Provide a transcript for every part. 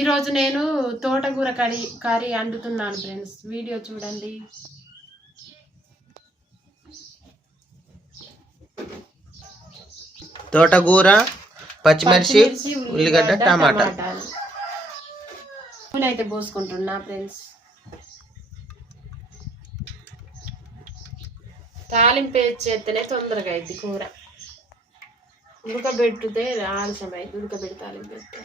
ఈరోజు నేను తోటకూర కర్రీ వండుతున్నాను ఫ్రెండ్స్, వీడియో చూడండి. తోటకూర, పచ్చిమిర్చి, ఉల్లిగడ్డ, టమాటా. నూనె అయితే పోసుకుంటున్నా ఫ్రెండ్స్. తాలింపు చేస్తేనే తొందరగా అయింది కూర. ఉడకబెట్టితే ఆలస్యం అయింది. ఉడకబెట్టి తాలింపు పెడితే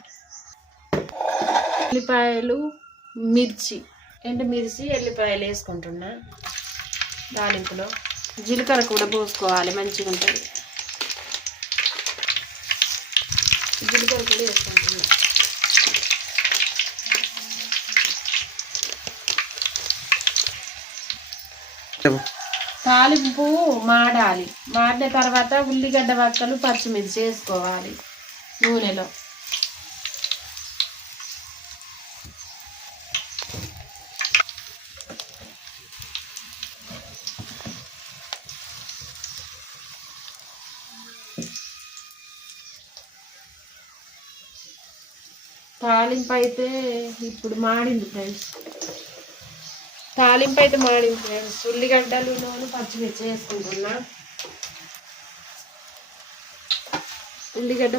ఉల్లిపాయలు, మిర్చి, ఎండుమిర్చి, ఎల్లిపాయలు వేసుకుంటున్నా తాలింపులో. జీలకర్ర కూడా పోసుకోవాలి, మంచిగా ఉంటుంది. జీలకర్ర కూడా వేసుకుంటున్నా. తాలింపు మాడాలి. మాడిన తర్వాత ఉల్లిగడ్డ వక్కలు, పచ్చిమిర్చి వేసుకోవాలి నూనెలో. తాలింపు అయితే ఇప్పుడు మాడింది ఫ్రెండ్స్. ఉల్లిగడ్డలు, పచ్చిమిర్చి వేసుకుంటున్నా. ఉల్లిగడ్డ,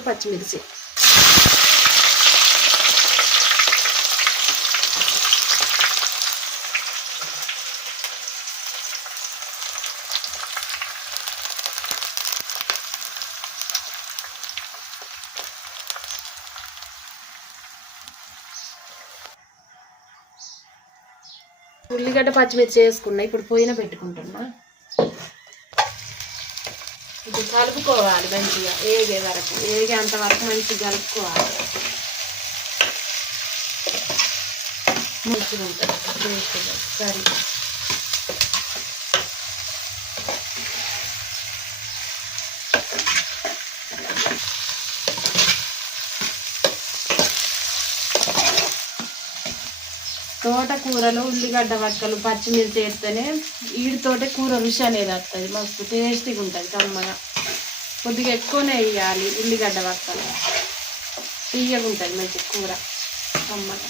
పచ్చిమిర్చి వేసుకున్నా. ఇప్పుడు పొయ్యిన పెట్టుకుంటున్నా. ఇప్పుడు కలుపుకోవాలి మంచిగా, ఏగేంత వరకు మంచిగా కలుపుకోవాలి. మంచిగా ఉంటుంది కర్రీ. తోటకూరలో ఉల్లిగడ్డ వక్కలు, పచ్చిమిర్చి వేస్తేనే వీటితోటే కూర రుచి అనేది వస్తుంది. మస్తు టేస్టీగా ఉంటుంది, కమ్మగా. కొద్దిగా ఎక్కువనే వేయాలి ఉల్లిగడ్డ వక్కలు, తీయగా ఉంటుంది మంచి కూర కమ్మగా.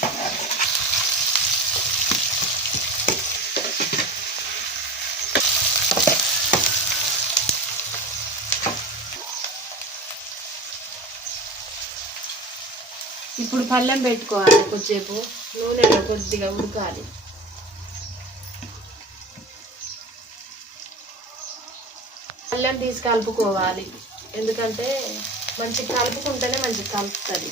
ఇప్పుడు పళ్ళెం పెట్టుకోవాలి. కొద్దిసేపు నూనెలో కొద్దిగా ఉడకాలి. పళ్ళెం తీసి కలుపుకోవాలి, ఎందుకంటే మంచిగా కలుపుకుంటేనే మంచిగా కలుపుతుంది.